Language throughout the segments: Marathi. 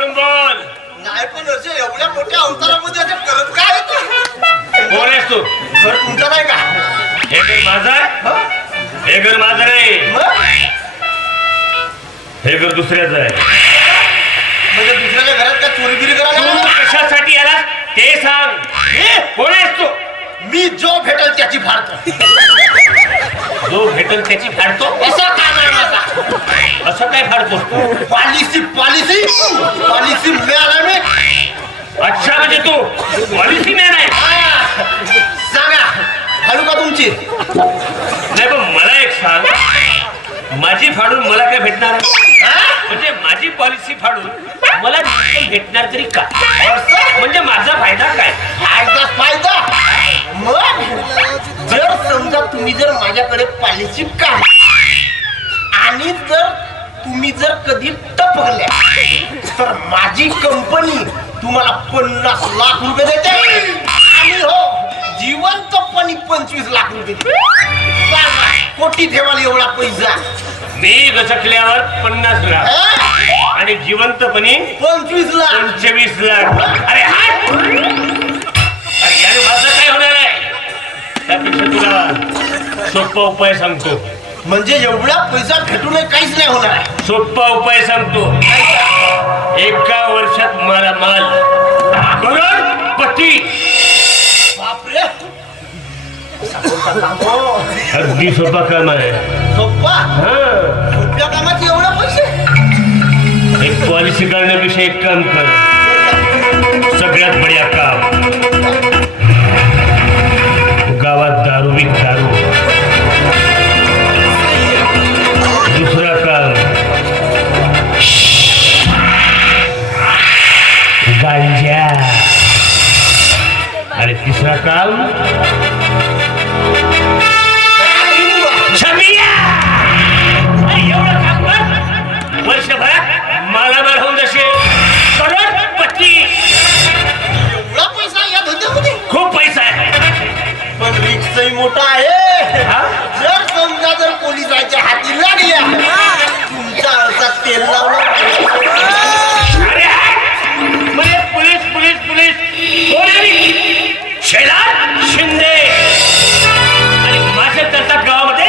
सांभाळून बोल. नाही पण असे एवढ्या मोठ्या अवतारामध्ये असं करत काय होतं? कोण आहेस तू? घर तुमचं नाही का? हे घर माझं आहे. हे घर माझं नाही, हे घर दुसऱ्याचं आहे. म्हणजे दुसऱ्याच्या घरात काय चोरीगिरी करायला? कशासाठी आला ते सांग. कोण आहेस तू? मी जो भेटल त्याची फाडतो. जो भेटल त्याची फाडतो? असा काम आहे माझा. असं काय फाडतोस तू? पॉलिसी पॉलिसी पॉलिसी मिळाला मी. अच्छा, म्हणजे तू पॉलिसी मॅन आहे. सांगा फाडू का तुमची? नाही पण मला एक सांग, माझी फाडून मला काय भेटणार आहे? म्हणजे माझी पॉलिसी फाडून मला भेटणार तरी का? म्हणजे माझा फायदा काय? फायदा मग जर समजा तुम्ही जर माझ्याकडे पॉलिसी काढली आणि जर तुम्ही जर कधी टपकल्या तर माझी कंपनी तुम्हाला 50 लाख रुपये देते आणि हो जिवंतपणी 25 लाख रुपये देते. कोटी ठेवाल एवढा पैसा. मी गचकल्यावर 50 लाख आणि जिवंतपणी 25 लाख. 25 लाख. अरे याने माझं काय होणार आहे? त्यापेक्षा तुला सोपा उपाय सांगतो. म्हणजे एवढा पैसा भेटून काहीच नाही होणार आहे. सोपा उपाय सांगतो. एका वर्षात मला माल करोडपती. बापरे, अगदी सोपा काम आहे. सोपा? सोप्या कामाचे एवढे पैसे? एक पॉलिसी करण्यापेक्षा एक काम कर, सगळ्यात बढिया काम. गावात दारू विक दारू. दुसरा काम गांजा. आणि तिसरा काम छबिया. एवढं काम कर, वर्षभरात मालामाल होऊन जसे करोडपती. एवढा पैसा या धंद्यामध्ये? खूप पैसा आहे. पण रिक्सही मोठा आहे. जर समजा जर पोलिसाच्या हाती लागल्या तुमच्या अर्जात तेल लावलं. अरे म्हणजे पोलीस पोलीस पोलीस कोण आहे? शेलार शिंदे. आणि माझ्या चलतात गावामध्ये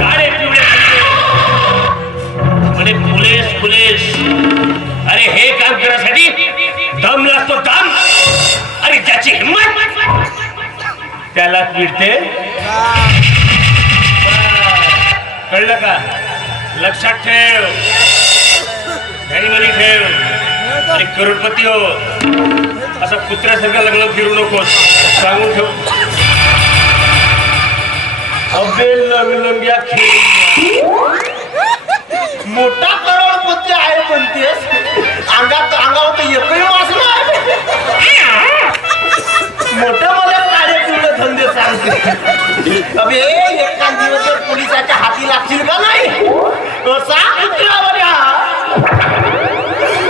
काळे पिवळे म्हणजे पोलीस पोलीस. अरे हे काम करण्यासाठी दम लागतो, दम. अरे ज्याची हिंमत त्याला मिळते. कळलं का? लक्षात ठेव, घरी ठेव. अरे करोडपती हो, असं कुत्र्यासारखं लग्न फिरू नकोस, सांगून ठेव. अबे लंगलंग्या खेळ. मोठा करोडपती आहे म्हणतेस, अंगावर तर एकही वास नाही. मोठा मला काळे पिवळे धंदे सांगते. अबे एका दिवस जर पोलिसाच्या हाती लागशील का नाही? असा कुत्रा बघा.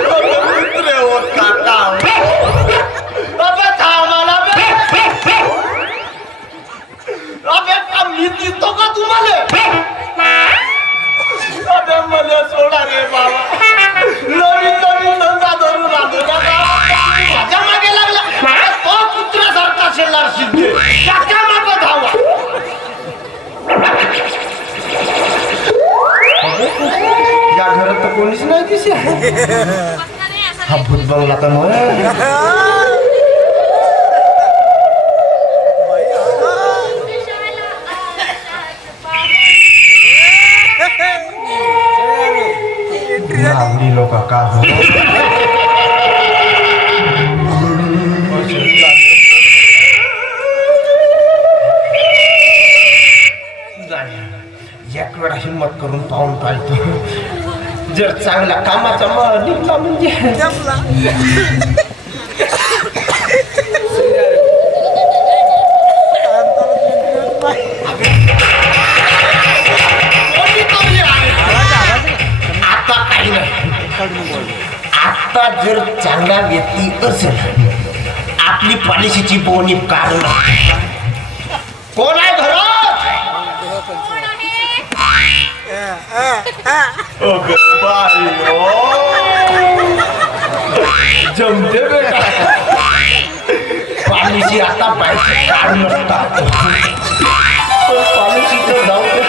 कुत्रे हो काका. अबे थांबाला बे. अबे का मी दिसतो का तुम्हाला? अबे मला सोडा रे बाबा. नवीन नवीन धंदा धरून आलो का? माझ्या मागे लागला तो कुत्र्यासारखा शेलार शिंदे. त्याच्या मागे धावा. या घरात तर कोणीच नाही दिसे. हा भूत बंगला तर आवडी लोक का एक वेळा हिंमत करून पाहून पाहतो. जर चांगल्या कामाचा माळ निघला म्हणजे आता काही नाही. आता जर चांगला व्यक्ती असेल आपली पॉलिसीची बोनी काढणार. कोण आहे घरात? जमते बेटा पॉलिसी आता पाहिजे काढ नसतात पॉलिसीचं जाऊ दे.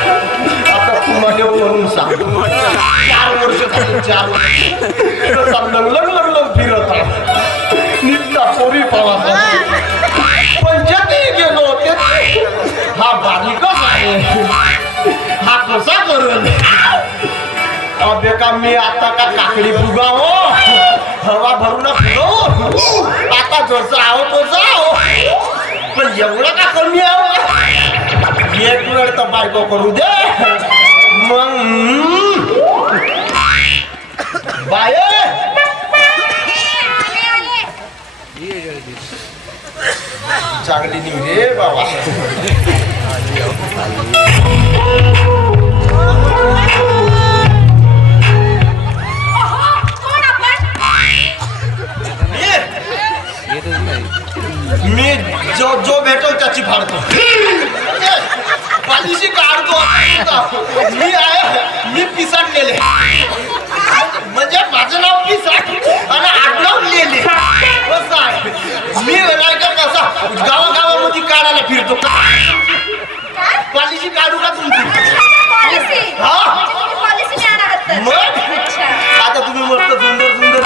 आता तुम्हाला वरून सांगतो 4 वर्ष झाले 4 वर्ष लग्न फिरत निघता पोरी पावा पंचायती गेलो होते हा बारीकच आहे हा कसा करेल अबे का मी आता का काकडी फुगावो हवा भरून फिरो आता जसं आहो तसं आहो पण एवढं का कमी आहो एक वेळ तर बायको करू दे मग बाय चांगली न्यू रे बाबा मी जो भेटो त्याची फाडतो पॉलिसी काढतो मी आहे मी पिसाटलेले म्हणजे माझं नाव पिसाट आणि आडनाव लेले कसं आहे मी नाही का कसा गावागावामध्ये काढायला फिरतो पॉलिसी काढू का तुमची मग आता तुम्ही मस्त सुंदर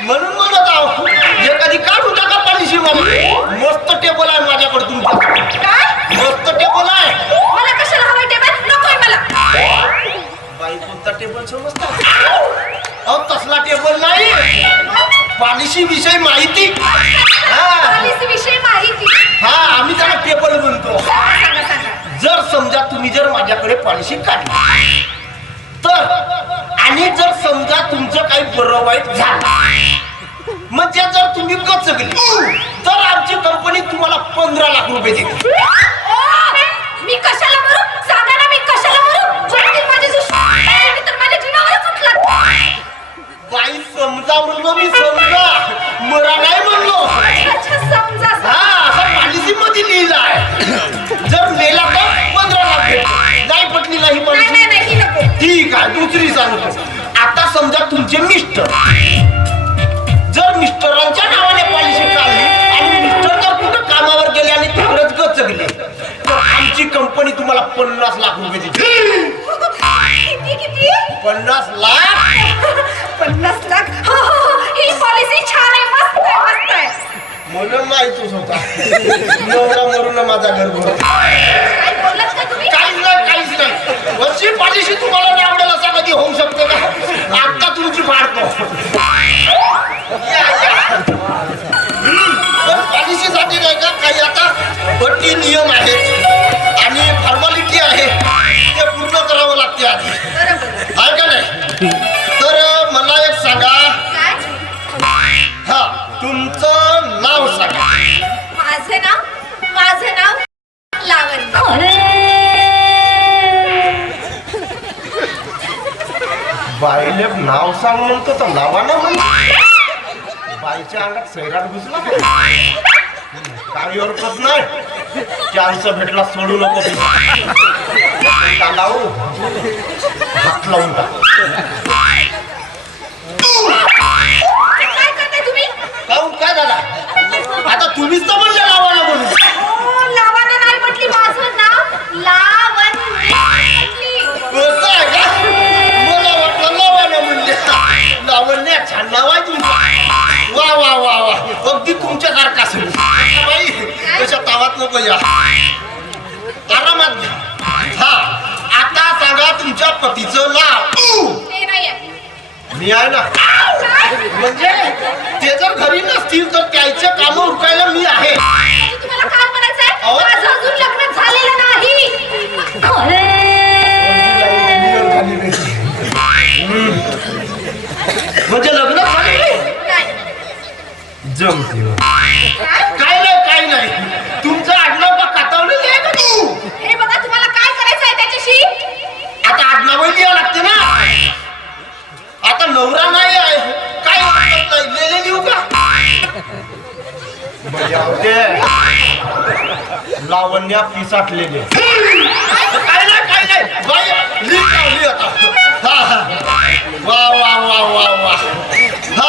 म्हणून म्हणत आहो एखादी काढू टाका पॉलिसी मध्ये मस्त टेबल आहे माझ्याकडे तुमचा मस्त टेबल आहे मला कशाला हवा टेबल नकोय मला बाई कोणता टेबल समजता अहो तसला टेबल नाही पॉलिसी विषयी माहिती पॉलिसी विषयी माहिती हा आम्ही त्याला टेबल म्हणतो सांगा जर समजा तुम्ही जर माझ्याकडे पॉलिसी काढली तर आणि जर समजा तुमचं काही बरं वाईट झालं म्हणजे जर तुम्ही गचकली तर आमची कंपनी तुम्हाला 15 लाख रुपये देते मी कशाला मरू सांगा ना मी कशाला मरू जगतील माझे मी तर माझ्या जीवावरच उठला बाई समजा म्हणलो मी समजा मरा नाही म्हणलो अच्छा समजा हा असं पॉलिसी मध्ये लिहिलं आहे जर मेला तर 15 लाख भेटते नाही पटली नाही पॉलिसी नाही नको ठीक आहे दुसरी सांगतो आता समजा तुमचे मिस्टर जर मिस्टरांच्या नावाने पॉलिसी काढली आणि मिस्टर जर कुठं कामावर गेले आणि तिकडेच गचकले तर आमची कंपनी तुम्हाला 50 लाख रुपये देते किती 50 लाख 50 लाख हो ही पॉलिसी छान आहे मस्त आहे म्हणून माहितच होता नवरा मरून माझा घर भरतो काय बोललात का तुम्ही काहीच नाही अशी पॉलिसी तुम्हाला नाही आवडेल असं कधी होऊ शकते का आता तुमची फाडतो पॉलिसीसाठी नाही का काही आता अटी नियम आहेत आणि फॉर्मॅलिटी आहे ते पूर्ण करावं लागते आधी आहे का नाही तर मला एक सांगा हा तुमचं नाव सांगा माझं नाव लावण्य बाईले नाव सांग म्हणतो तर नावानं म्हणतो बाईच्या अंगात सैराट घुसला काही हरकत नाही चान्स भेटला सोडू नको लावू हात लावून टाक काय करताय तुम्ही काहून काय झाला आता तुम्हीच तर म्हणले नावानं म्हणून लावण्य नाही म्हटली माझं नाव लावण्य असं आहे का मला वाटलं लावानं म्हणले लावण्य छान नाव आहे तुमचं वा वा वा वा अगदी तुमच्यासारखा असेल बाई तशा तावात नको या आरामात घ्या हा आता सांगा तुमच्या पतीचं नाव ते नाहीये मी आहे ना म्हणजे ते जर घरी नसतील तर त्याचे काम उरकायला मी आहे तुम्हाला काय म्हणायचंय अहो. माझं अजून लग्न झालेलं नाही म्हणजे लग्न झाले नाही. जमते काय? काय नाही तुमचं आडनाव का कातावलेलं आहे का तू हे बघा तुम्हाला काय करायचंय त्याच्याशी आता आडनावही लिहावं लागते ना आता नवरा नाही आहे काय हरकत नाही लेले लिहू का लावण्या पिसाटलेले काय नाही बाई लिह आता वा वा वा वा वा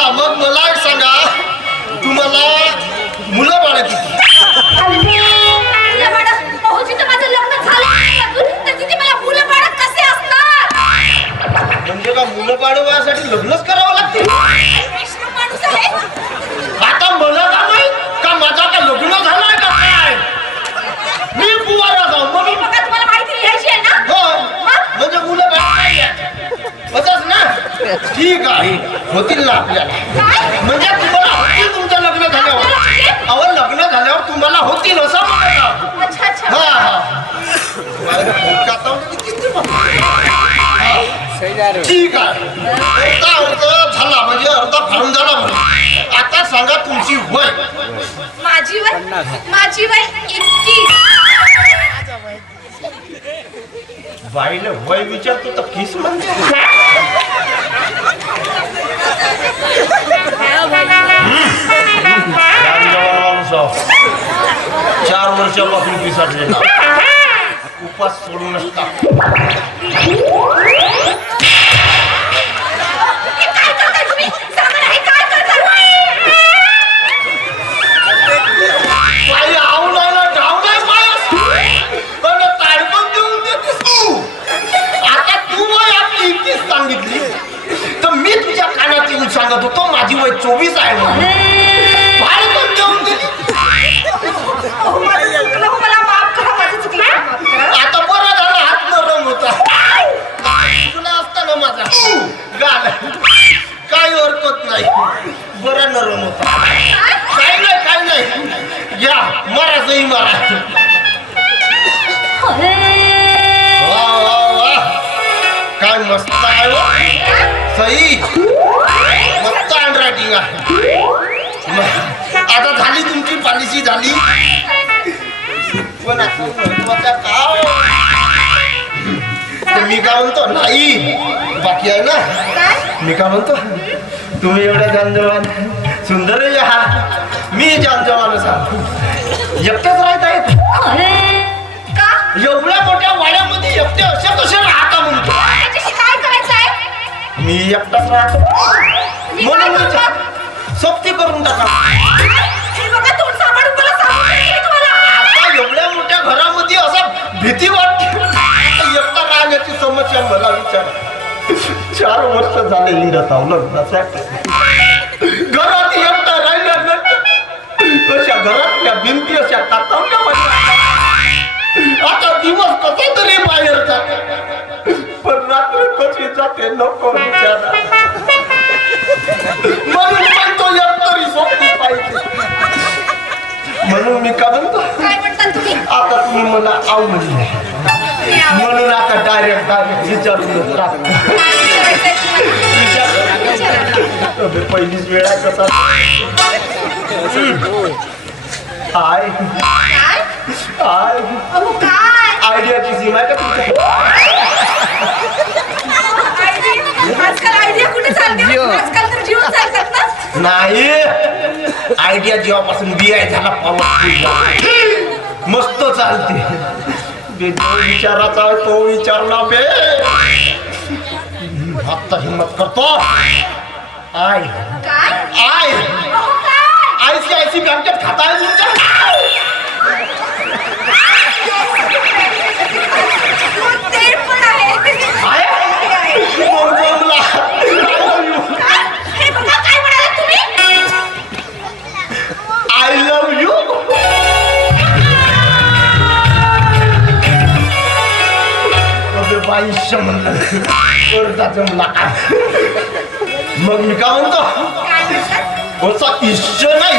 हा मग मला एक सांगा, तुम्हाला मुलं बाळ किती? मुलं बाळ भाऊजी तर माझं लग्न झालं नाही अजून, तर तिथे मला मुलं बाळ कसे असणार? म्हणजे का मुलं बाळ वयासाठी लग्नच करावं लागते? विष्णू माणूस आहे. आता मला का माहित का माझा का लग्न झालंय का काय? मी कुवारा जाऊ मग हे बघा तुम्हाला माहिती लिहायची आहे ना? हो म्हणजे मुलं बाळ नाही आहेत. असंच ना? ठीक आहे, होतील ना आपल्याला. काय? म्हणजे तुम्हाला होतील तुमचं लग्न झाल्यावर. अहो लग्न झाल्यावर तुम्हाला होतील असं म्हणत. अच्छा अच्छा. हा हा ठीक आहे, अर्धा अर्ध झाला म्हणजे अर्धा फाडून झाला म्हणून. आता सांगा तुमची वय. माझी वय 21. बाईला वय विचारतो तर किस म्हणते. चार वर्षापासून पिसाटले ना उपास सोडू नसता. हे काय करताय तुम्ही? सांगा ना, हे काय करताय? बाई आऊ नाही ना जाऊ नाही पायस पण ताडपण देऊन देतेस तू. आता तू वय आपली 21 सांगितली तर मी तुझ्या कानात येऊन सांगत होतो माझी वय 24 आहे म्हणून. ताडपण देऊन दिली. मला माफ करा, माझं चुकलं. माफ करा. आता बरं झालं हात नरम होता. तुला असताना माझा गाल काही हरकत नाही, बरा नरम होता. काही नाही या मारा सही मारा. वा वा वा काय मस्त आहे वा. सही मस्त हँडरायटिंग आहे. आता झाली तुमची पॉलिसी झाली. पण आता महत्वाचं काय तर मी काय म्हणतो नाही बाकी आहे ना. मी काय म्हणतो तुम्ही एवढ्या जानजवान सुंदर आहात, मी जानजवान असा एकटेच राहता येत का? एवढ्या मोठ्या वाड्यामध्ये एकटे असे कसे राहता म्हणतो. त्याच्याशी काय करायचं आहे? मी एकटाच राहतो मी काय म्हणून करू मग? सोबती करून टाका. हे बघा, तोंड सांभाळून मला सांगू नये तुम्हाला. आता एवढ्या मोठ्या घरामध्ये असं भीती वाटते. आता एकटा राहण्याची समस्या मला विचार. 4 वर्ष झाले इंडत आहो लग्नाच्या. घरात एकटा राहिल्यानंतर अशा घरातल्या भिंती अशा कातवल्या वाटतात. आता दिवस कसे तरी बाहेर जाते पण रात्र कशी जाते नको विचारा. म्हणून म्हणतो एकतरी सोबती पाहिजे. म्हणून मी का म्हणतो काय म्हणतात तुम्ही? आता तुम्ही मला आव म्हणले म्हणून आता डायरेक्ट विचारून पहिलीच वेळ आहे कसा हाय काय? हाय अहो काय? आयडियाची सीमा आहे का तुमच्या. आजकाल आयडिया कुठे चालते? आजकाल तर जीवन चालतात ना. नाही आयडिया जेव्हापासून BI झाला पॉवरफुल मस्त चालते. जो विचाराचा आहे तो विचारला बे. फक्त हिम्मत करतो. आय काय? आय अहो काय? ICICI बँकेत खाता आहे तुमच्या. ते पण आहे. हे बघा, काय म्हणाले तुम्ही? I love you. बाईश म्हणलं जमला. मग मी काय म्हणतो काय म्हणतात? असा इश्य नाही